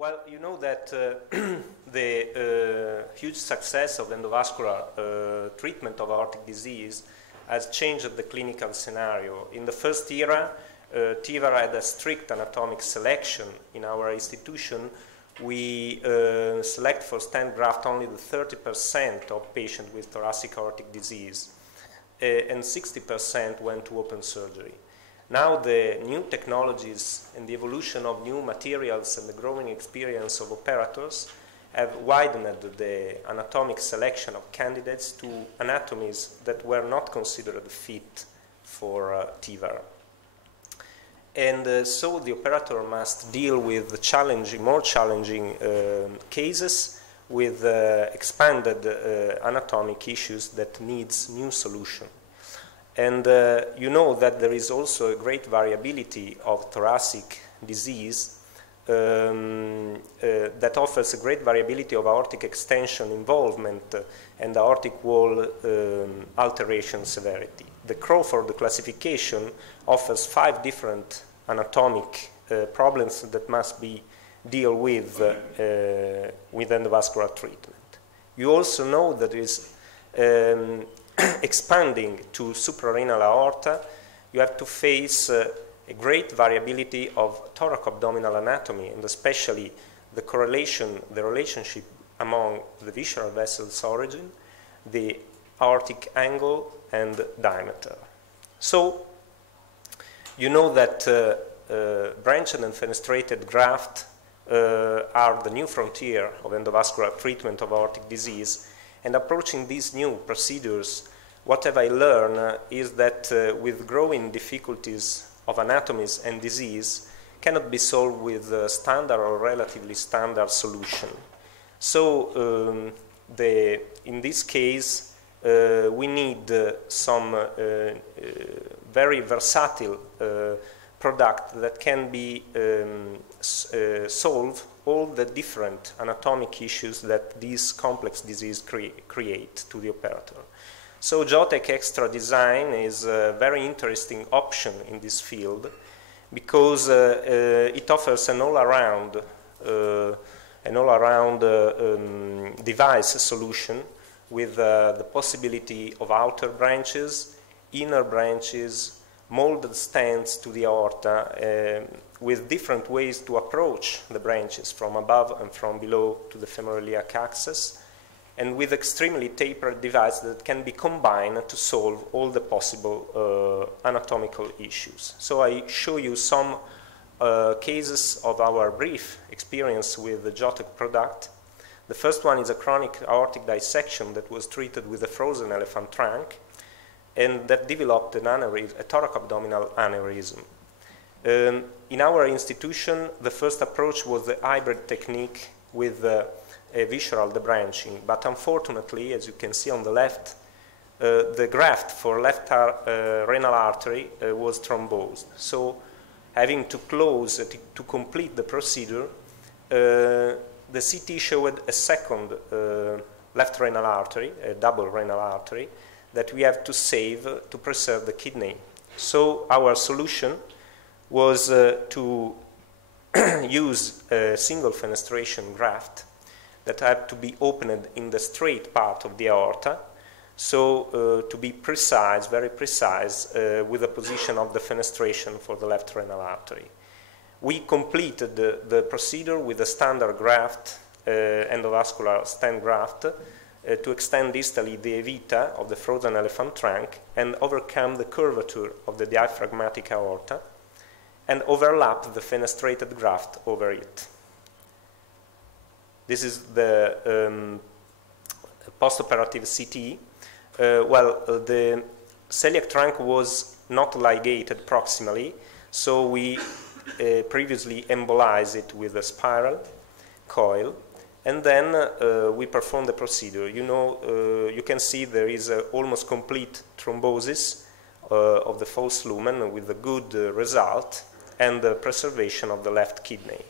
Well, you know that the huge success of endovascular treatment of aortic disease has changed the clinical scenario. In the first era, TIVR had a strict anatomic selection. In our institution, we select for stent graft only the 30% of patients with thoracic aortic disease, and 60% went to open surgery. Now the new technologies and the evolution of new materials and the growing experience of operators have widened the anatomic selection of candidates to anatomies that were not considered fit for TIVR. And so the operator must deal with the challenging, more challenging cases with expanded anatomic issues that needs new solution. And you know that there is also a great variability of thoracic disease that offers a great variability of aortic extension involvement and aortic wall alteration severity. The Crawford classification offers 5 different anatomic problems that must be dealt with endovascular treatment. You also know that there is expanding to suprarenal aorta, you have to face a great variability of thoraco-abdominal anatomy, and especially the relationship among the visceral vessel's origin, the aortic angle, and diameter. So, you know that branched and fenestrated graft are the new frontier of endovascular treatment of aortic disease. And approaching these new procedures, what have I learned is that with growing difficulties of anatomies and disease cannot be solved with a standard or relatively standard solution. So in this case, we need some very versatile product that can be solve all the different anatomic issues that these complex disease create to the operator. So Jotec Extra Design is a very interesting option in this field because it offers an all-around device solution with the possibility of outer branches, inner branches, molded stents to the aorta with different ways to approach the branches from above and from below to the femoral-iliac axis, and with extremely tapered device that can be combined to solve all the possible anatomical issues. So I show you some cases of our brief experience with the Jotec product. The first one is a chronic aortic dissection that was treated with a frozen elephant trunk, and that developed an aneurysm, a thoraco-abdominal aneurysm. In our institution, the first approach was the hybrid technique with a visceral debranching, but unfortunately, as you can see on the left, the graft for left renal artery was thrombosed. So, having to close, to complete the procedure, the CT showed a second left renal artery, a double renal artery, that we have to save to preserve the kidney. So our solution was to use a single fenestration graft that had to be opened in the straight part of the aorta, so to be precise, very precise, with the position of the fenestration for the left renal artery. We completed the procedure with a standard graft, endovascular stent graft, to extend distally the evita of the frozen elephant trunk and overcome the curvature of the diaphragmatic aorta and overlap the fenestrated graft over it. This is the postoperative CT. The celiac trunk was not ligated proximally, so we previously embolized it with a spiral coil. And then we perform the procedure. You know, you can see there is almost complete thrombosis of the false lumen with a good result and the preservation of the left kidney.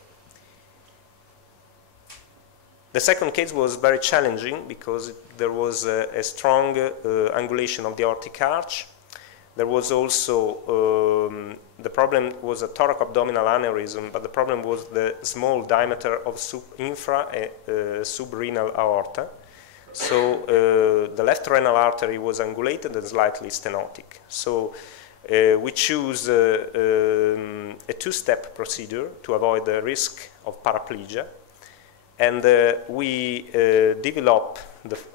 The second case was very challenging because there was a strong angulation of the aortic arch. There was also, the problem was a thoracoabdominal aneurysm, but the problem was the small diameter of infra and subrenal aorta. So the left renal artery was angulated and slightly stenotic. So we choose a two-step procedure to avoid the risk of paraplegia. And we develop,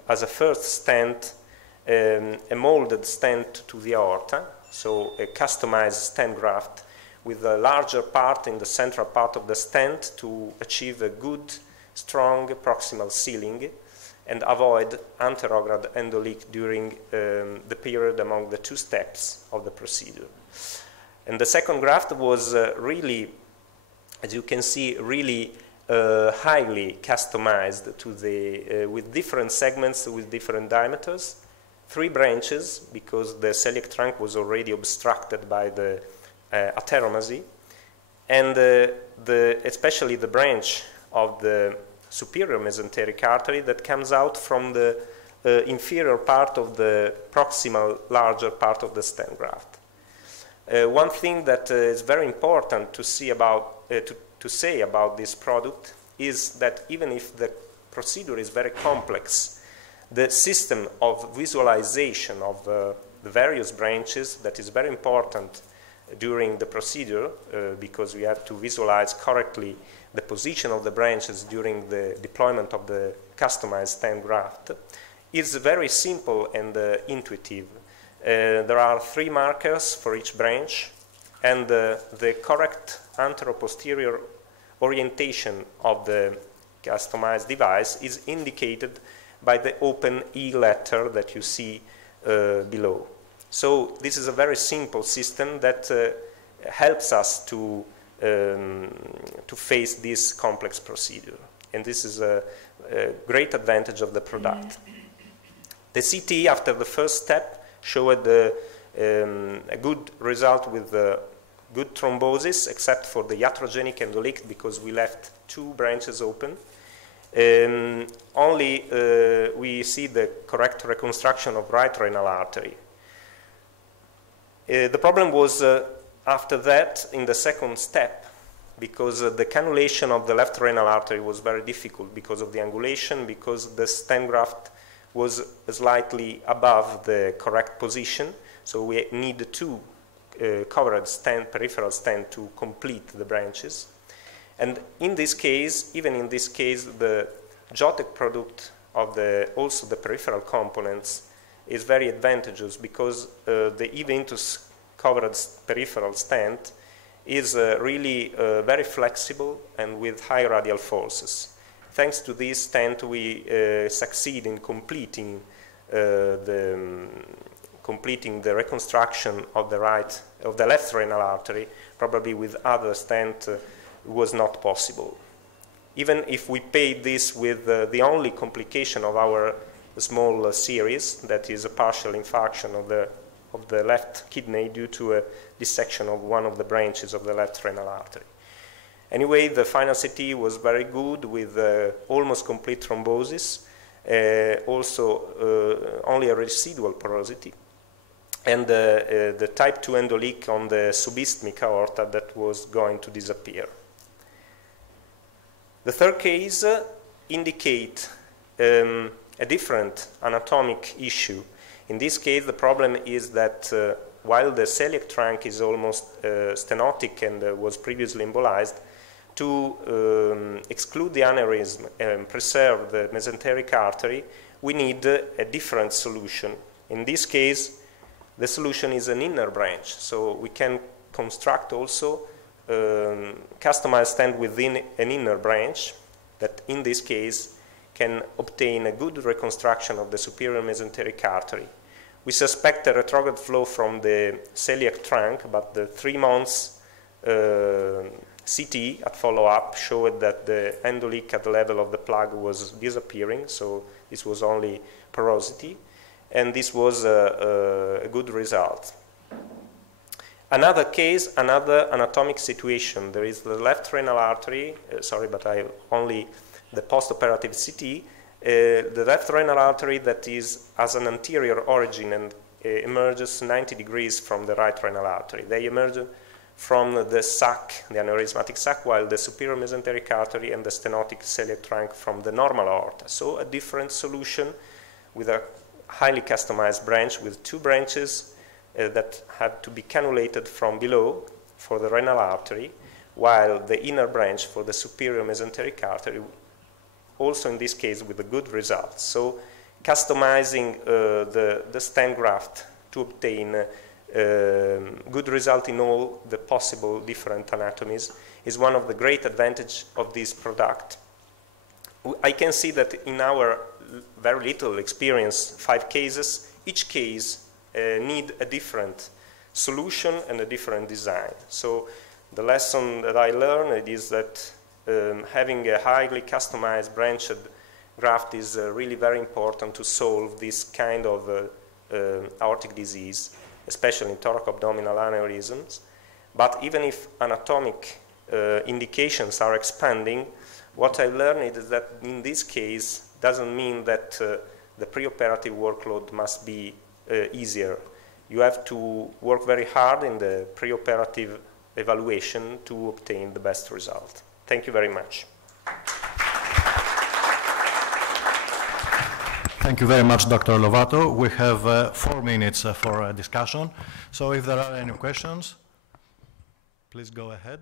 as a first stent, a molded stent to the aorta, so a customized stent graft with a larger part in the central part of the stent to achieve a good, strong proximal sealing and avoid anterograde endoleak during the period among the two steps of the procedure. And the second graft was really, as you can see, really highly customized to the, with different segments with different diameters, 3 branches because the celiac trunk was already obstructed by the atheromacy, and especially the branch of the superior mesenteric artery that comes out from the inferior part of the proximal larger part of the stent graft. One thing that is very important to see about to say about this product is that even if the procedure is very complex, the system of visualization of the various branches that is very important during the procedure because we have to visualize correctly the position of the branches during the deployment of the customized stent graft is very simple and intuitive. There are 3 markers for each branch, and the correct anteroposterior orientation of the customized device is indicated by the open E letter that you see below. So this is a very simple system that helps us to face this complex procedure, and this is a great advantage of the product. The CT after the first step showed a good result with good thrombosis, except for the iatrogenic endoleak because we left 2 branches open. Only we see the correct reconstruction of right renal artery. The problem was after that in the second step, because the cannulation of the left renal artery was very difficult because of the angulation, because the stent graft was slightly above the correct position, so we need 2 covered stent, peripheral stent to complete the branches. And in this case, even in this case, the Jotec product of also the peripheral components is very advantageous because the eVentus covered peripheral stent is really very flexible and with high radial forces. Thanks to this stent, we succeed in completing the reconstruction of the left renal artery. Probably with other stent was not possible. Even if we paid this with the only complication of our small series, that is a partial infarction of the left kidney due to a dissection of one of the branches of the left renal artery. Anyway, the final CT was very good with almost complete thrombosis, also only a residual porosity, and the type 2 endoleak on the subisthmic aorta that was going to disappear. The third case indicate a different anatomic issue. In this case, the problem is that while the celiac trunk is almost stenotic and was previously embolized, to exclude the aneurysm and preserve the mesenteric artery, we need a different solution. In this case, the solution is an inner branch, so we can construct also customized stent within an inner branch that in this case can obtain a good reconstruction of the superior mesenteric artery. We suspect a retrograde flow from the celiac trunk, but the 3 months CT at follow-up showed that the endoleak at the level of the plug was disappearing, so this was only porosity, and this was a good result. Another case, another anatomic situation. There is the left renal artery, sorry, but I only the postoperative CT, the left renal artery that is as an anterior origin and emerges 90 degrees from the right renal artery. They emerge from the sac, the aneurysmatic sac, while the superior mesenteric artery and the stenotic celiac trunk from the normal aorta. So a different solution with a highly customized branch with two branches that had to be cannulated from below for the renal artery, while the inner branch for the superior mesenteric artery, also in this case with a good result. So customizing the stent graft to obtain good result in all the possible different anatomies is one of the great advantages of this product. I can see that in our very little experience, 5 cases, each case need a different solution and a different design. So the lesson that I learned is that having a highly customized branched graft is really very important to solve this kind of aortic disease, especially in thoracoabdominal aneurysms. But even if anatomic indications are expanding, what I learned is that in this case doesn't mean that the preoperative workload must be easier. You have to work very hard in the preoperative evaluation to obtain the best result. Thank you very much. Thank you very much, Dr. Lovato. We have 4 minutes for a discussion. So if there are any questions, please go ahead.